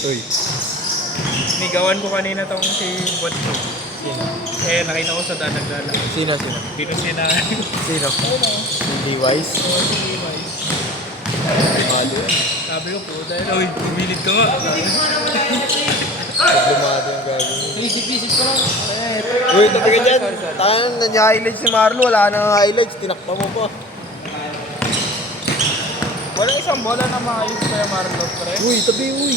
Uy. Nigawan ko kanina tong si Botso. Sino? Eh, nakita ko sa danagdala. Sino? Pinusina. Sino? Hindi wise. Lumado yan. Sabi ko po, dahil, uy, pumilit ka nga. Lumado yung gagawin. Isip-isip ko lang. Uy, tabi ka dyan. Tangan, nanya-highlights si Marlo. Wala nang highlights. Tinakpa mo pa. Wala isang bola na maayos kaya Marlo, pre. Uy, tabi, uy.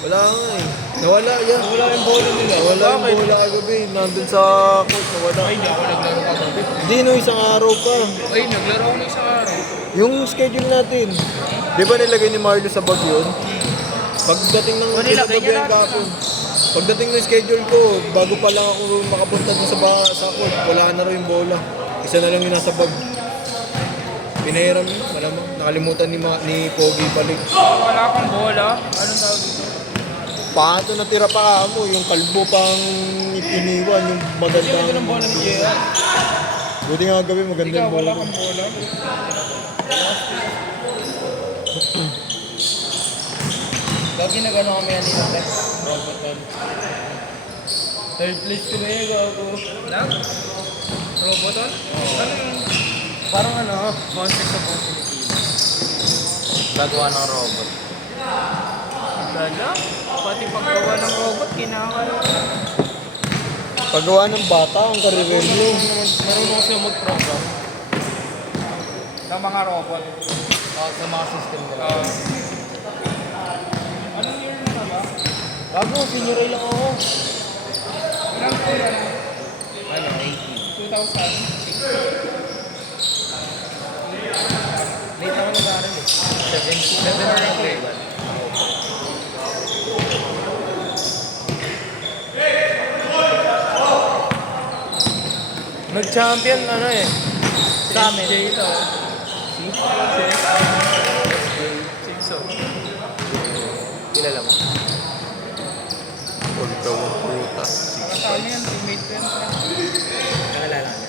Wala nga eh. Nawala yan. Wala yung bola nila. Nawala yung bola kagabi. Nandun sa court. Nawala. Ay, hindi ako naglaro kagabi. Hindi no, isang araw pa. Ay, naglaro ako ng isang araw. Yung schedule natin. Di ba nilagay ni Marlo sa bag yun? Pagdating ng nilagay niya yan kahapon. Pagdating ng schedule ko, bago pa lang ako makapunta dun sa court, wala na raw yung bola. Isa na lang yung nasa bag. Pinahiram yun, malamang. Nakalimutan ni Pogi balik. Wala kang bola. Anong tawag dito? Paano natira pa mo, yung kalbo pang iniwan, yung magandang... Kasi ng bola ni JR. Buti nga gabi, maganda Ikaw, yung wala bola. kang bola. Lagi na gano'n kami yan nila, pre. Robot yan. Third place ko na yun, gago. Lang? Roboton? Ano yung... Parang ano, concept sa buong Pilipinas. Gagawa ng robot. Talaga? Pati paggawa ng robot, kinakaya. Paggawa ng bata, ang karirelyo. Marunong sila mag-program. Sa mga robot. Sa mga system nila. Anong year na ba? Bago, senior lang ako. Ilang po yan? Ano, 18. 2006. Late ako nag-aaral eh. 7 na lang po eh. Nag-champion ano eh. Sa amin. Ito. Sixo. Kilala mo? Pagkaw ang prutas. Kasama yan, teammate ko yan. Nakalala niya.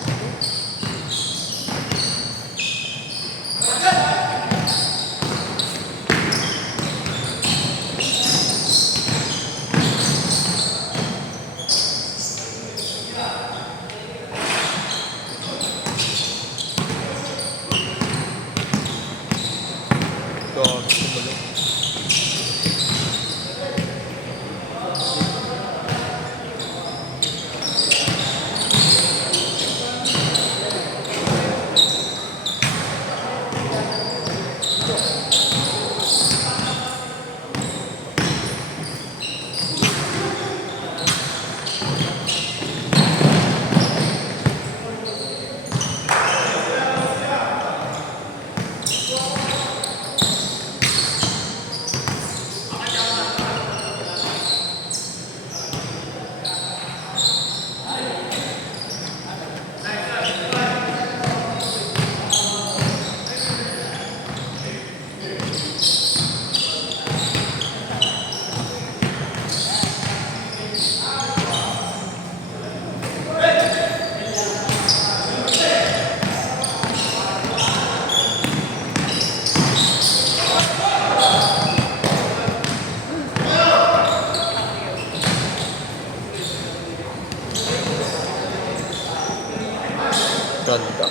Ganda.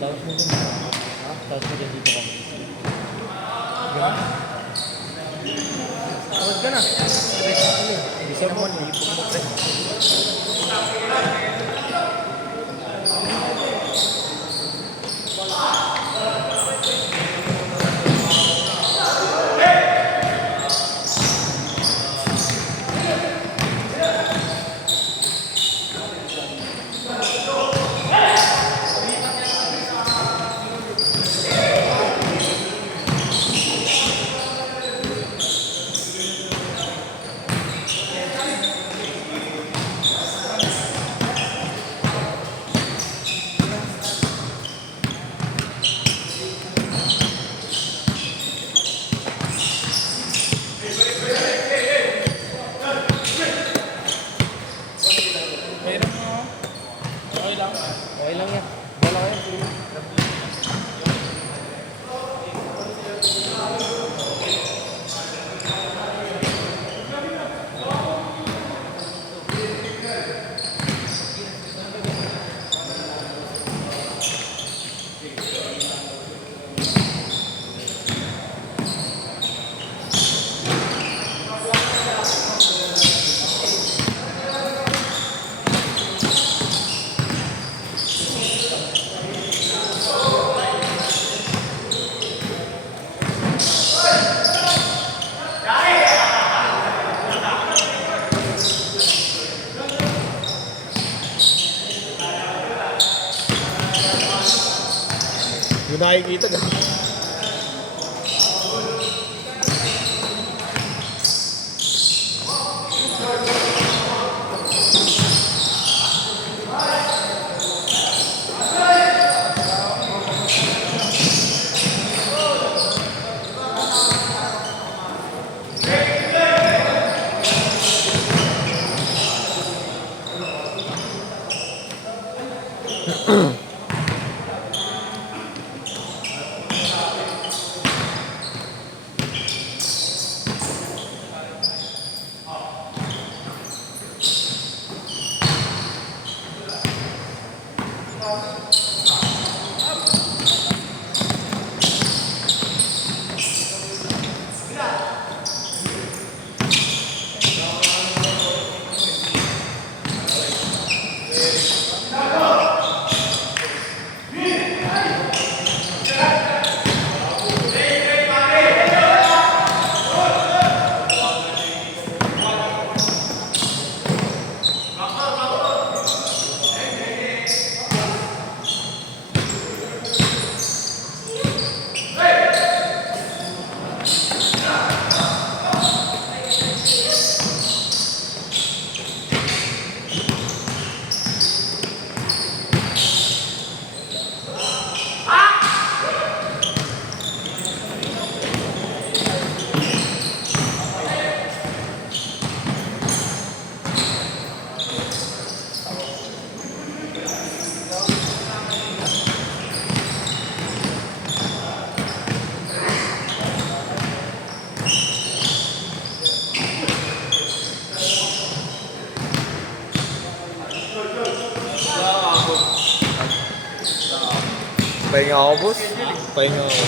Tapos mo din. Ha? Tapos mo din dito kami. Ganda. Huwag ka na. Bisa mo, ipon mo pre. nakikita ka. Pahinga ako, boss. Pahinga ako.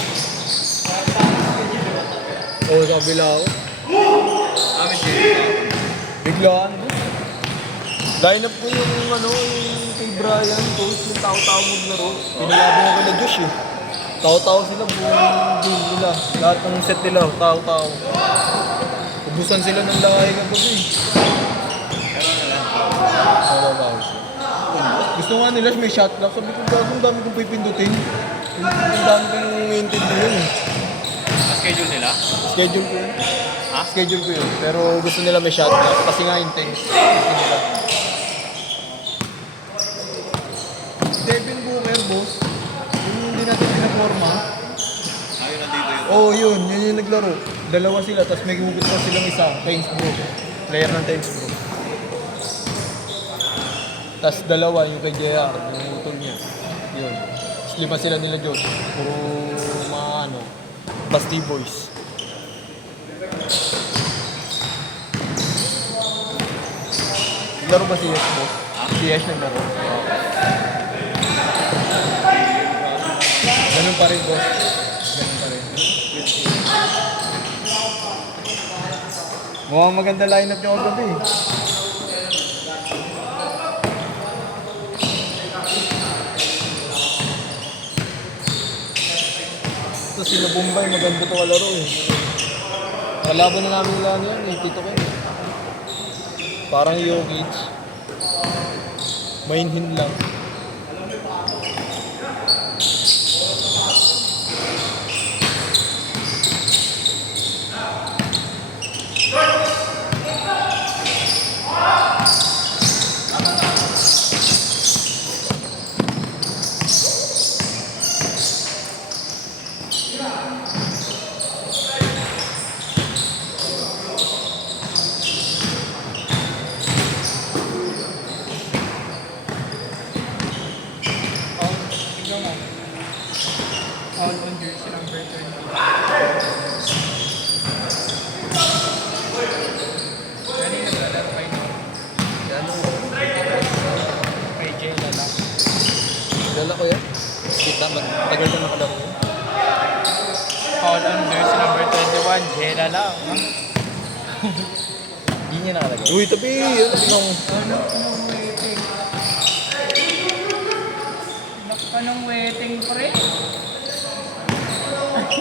Oo, sa kabila ako. Biglaan, boss. Line up ko yung yung kay Brian, coach, yung tao-tao maglaro. Pinalaban ko na Josh eh. Tao-tao sila, buong game nila. Lahat ng set nila, tao-tao. Ubusan sila ng lahay ng gabi. Gusto nga nila may shot clock. Sabi ko, gagong dami kong pipindutin. Ang dami kong iintindihan eh. Schedule nila? Schedule ko yun. Ha? Schedule ko yun. Pero gusto nila may shot clock kasi nga intense. Gusto nila. Devin Booker, boss. Yung hindi natin pinaforma. Ayun, nandito yun. Oo, yun. Yun yung naglaro. Dalawa sila, tapos may gumupit pa silang isa. Tainsbro. Player ng Tainsbro. Tapos dalawa yung kay JR, yung utol niya. Yun. Tapos lima sila nila Diyos. Puro mga Basti Boys. Laro ba si Yes, boss? Si Yes naglaro. Ganun pa rin, boss. Ganun pa rin. Mukhang maganda lineup niyo kagabi. Ito sila Bombay, maganda to kalaro eh. Kalaban na namin nila yan eh, Tito Ken. Parang Jokic. Mainhin lang. All on jersey number 20. Kanina naglalaro kay Norm. Kay Jay Lala. Dala ko yan. Kita, tagal ka nakalaro yun. All on jersey number 21, Jay Lala. Hindi niya nakalagay. Uy, tabi! Anong Anak ka ng wedding, pre.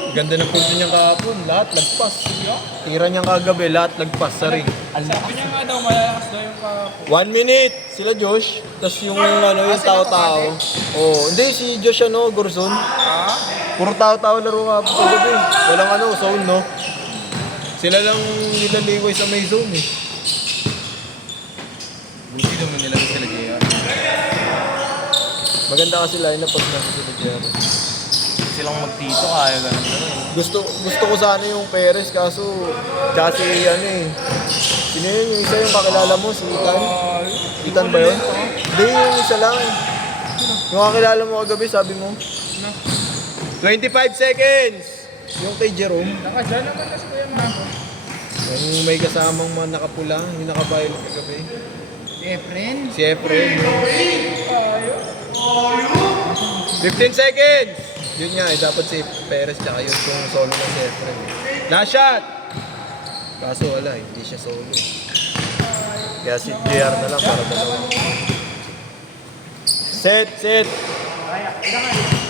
Ganda ng punto niyang kahapon. Lahat lagpas. Tira niyang kagabi, lahat lagpas. Sari. Sabi niya nga daw, malalakas daw yung kahapon. 1 minute sila Josh. Tapos yung ano, yung tao-tao. Oh, hindi si Josh ano, Gorzon. Ha? Puro tao-tao laro nga po kagabi. Walang ano, zone no. Sila lang nilaligoy sa may zone eh. Buti naman nila sila JR. Maganda kasi line-up pag nasa sila Jerry. Silang magtito, kaya ganun gano'n. Gusto ko sana yung Perez kaso kasi ano eh. Sino yun? Yung isa yung kakilala mo, si Ethan? Ethan ba yun? Hindi, yung isa lang eh. Yung kakilala mo kagabi, sabi mo. 25 seconds! Yung kay Jerome. Nakadyan naman na si Kuya Mako. Yung may kasamang mga nakapula, yung nakabaylo kagabi. Efren? Si Efren. 15 seconds! Yun nga eh, dapat si Perez tsaka yun yung solo na si Efren. Last shot! Kaso wala, hindi siya solo. Kaya si JR na lang para dalawa. Set!